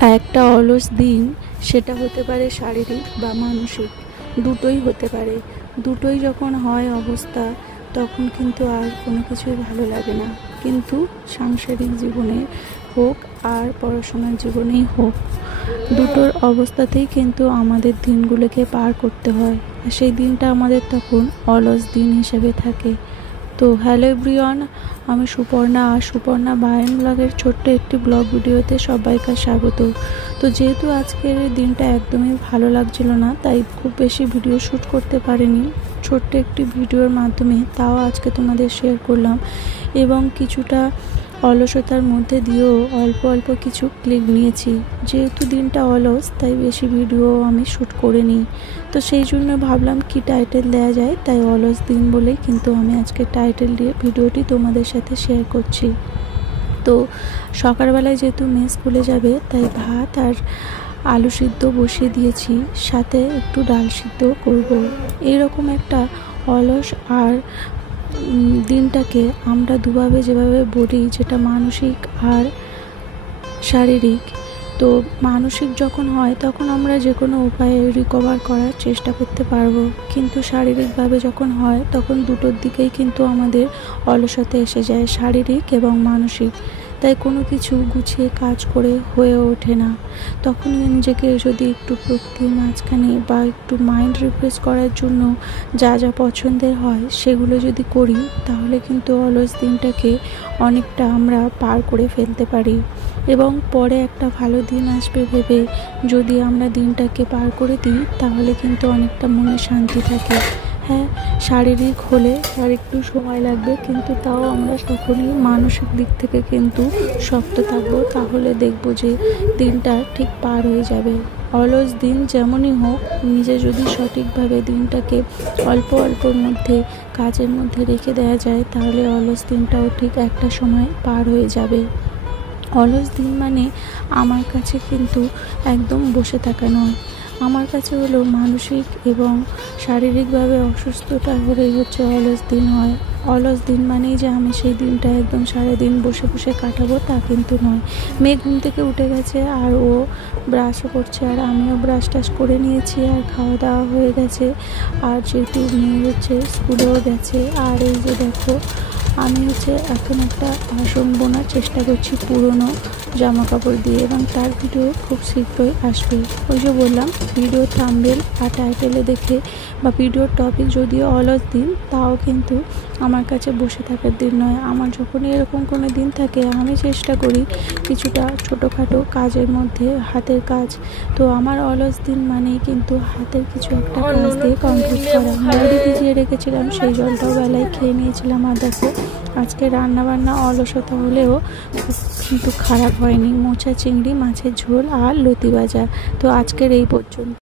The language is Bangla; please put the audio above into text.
একটা অলস দিন সেটা হতে পারে শারীরিক বা মানসিক, দুটোই হতে পারে। দুটোই যখন হয় অবস্থা, তখন কিন্তু আর কোনো কিছুই ভালো লাগে না। কিন্তু সাংসারিক জীবনে হোক আর পড়াশোনার জীবনেই হোক, দুটোর অবস্থাতেই কিন্তু আমাদের দিনগুলোকে পার করতে হয়। আর সেই দিনটা আমাদের তখন অলস দিন হিসেবে থাকে। তো হ্যালো এভরিওয়ান, আমি সুপর্ণা আর সুপর্ণা বায়ান ব্লগের ছোট্ট একটি ব্লগ ভিডিওতে সবাইকে স্বাগত। তো যেহেতু আজকের দিনটা একদমই ভালো লাগছিল না, তাই খুব বেশি ভিডিও শ্যুট করতে পারিনি। ছোট্ট একটি ভিডিওর মাধ্যমে তাও আজকে তোমাদের শেয়ার করলাম, এবং কিছুটা অলসতার মধ্যে দিয়েও অল্প অল্প কিছু ক্লিপ নিয়েছি। যেহেতু দিনটা অলস, তাই বেশি ভিডিও আমি শ্যুট করে নিই। তো সেই জন্য ভাবলাম কি টাইটেল দেওয়া যায়, তাই অলস দিন বলেই কিন্তু আমি আজকে টাইটেল দিয়ে ভিডিওটি তোমাদের সাথে শেয়ার করছি। তো সকালবেলায় যেহেতু মেয়ে স্কুলে যাবে, তাই ভাত আর আলু সিদ্ধ বসিয়ে দিয়েছি, সাথে একটু ডাল সিদ্ধ করব। এইরকম একটা অলস আর দিনটাকে আমরা দুভাবে যেভাবে বলি, যেটা মানসিক আর শারীরিক। তো মানসিক যখন হয় তখন আমরা যে কোনো উপায়ে রিকভার করার চেষ্টা করতে পারবো, কিন্তু শারীরিকভাবে যখন হয় তখন দুটোর দিকেই কিন্তু আমাদের অলসতা এসে যায়, শারীরিক এবং মানসিক। তাই কোনো কিছু গুছিয়ে কাজ করে হয়ে ওঠে না। তখন নিজেকে যদি একটু প্রকৃতির মাঝখানে বা একটু মাইন্ড রিফ্রেশ করার জন্য যা যা পছন্দের হয় সেগুলো যদি করি, তাহলে কিন্তু অলস দিনটাকে অনেকটা আমরা পার করে ফেলতে পারি। এবং পরে একটা ভালো দিন আসবে ভেবে যদি আমরা দিনটাকে পার করে দিই, তাহলে কিন্তু অনেকটা মনে শান্তি থাকে। হ্যাঁ, শারীরিক হলে আর একটু সময় লাগবে, কিন্তু তাও আমরা তখনই মানসিক দিক থেকে কিন্তু শক্ত থাকবো। তাহলে দেখবো যে দিনটা ঠিক পার হয়ে যাবে। অলস দিন যেমনই হোক, নিজে যদি সঠিকভাবে দিনটাকে অল্প অল্পর মধ্যে কাজের মধ্যে রেখে দেওয়া যায়, তাহলে অলস দিনটাও ঠিক একটা সময় পার হয়ে যাবে। অলস দিন মানে আমার কাছে কিন্তু একদম বসে থাকা নয়। আমার কাছে হলো মানসিক এবং শারীরিকভাবে অসুস্থতা হলেই হচ্ছে অলস দিন হয়। অলস দিন মানেই যে আমি সেই দিনটা একদম সারাদিন বসে বসে কাটাবো, তা কিন্তু নয়। মেয়ে ঘুম থেকে উঠে গেছে আর ও ব্রাশও করছে, আর আমিও ব্রাশ টাশ করে নিয়েছি, আর খাওয়া দাওয়া হয়ে গেছে। আর যেহেতু মেয়ে হচ্ছে স্কুলেও গেছে, আর এই যে দেখো আমি এখন একটা আসন বোনার চেষ্টা করছি পুরনো জামা কাপড় দিয়ে, এবং তার ভিডিও খুব শীঘ্রই আসবে। ওই যে বললাম, ভিডিও থাম্বনেল আর টাইটেলে দেখে বা ভিডিওর টপিক যদিও অলস দিন, তাও কিন্তু আমার কাছে বসে থাকার দিন নয়। আমার যখনই এরকম কোনো দিন থাকে, আমি চেষ্টা করি কিছুটা ছোটোখাটো কাজের মধ্যে হাতের কাজ। তো আমার অলস দিন মানেই কিন্তু হাতের কিছু একটা কাজ দিয়ে কমপ্লিট করা। মুড়ি ভিজিয়ে রেখেছিলাম, সেই জলটাও বেলায় খেয়ে নিয়েছিলাম। আর দেখো আজকে রান্নাবান্না অলসতা হলেও কিন্তু খারাপ হয়নি। মোচা চিংড়ি মাছের ঝোল আর লতি ভাজা। তো আজকের এই পর্যন্ত।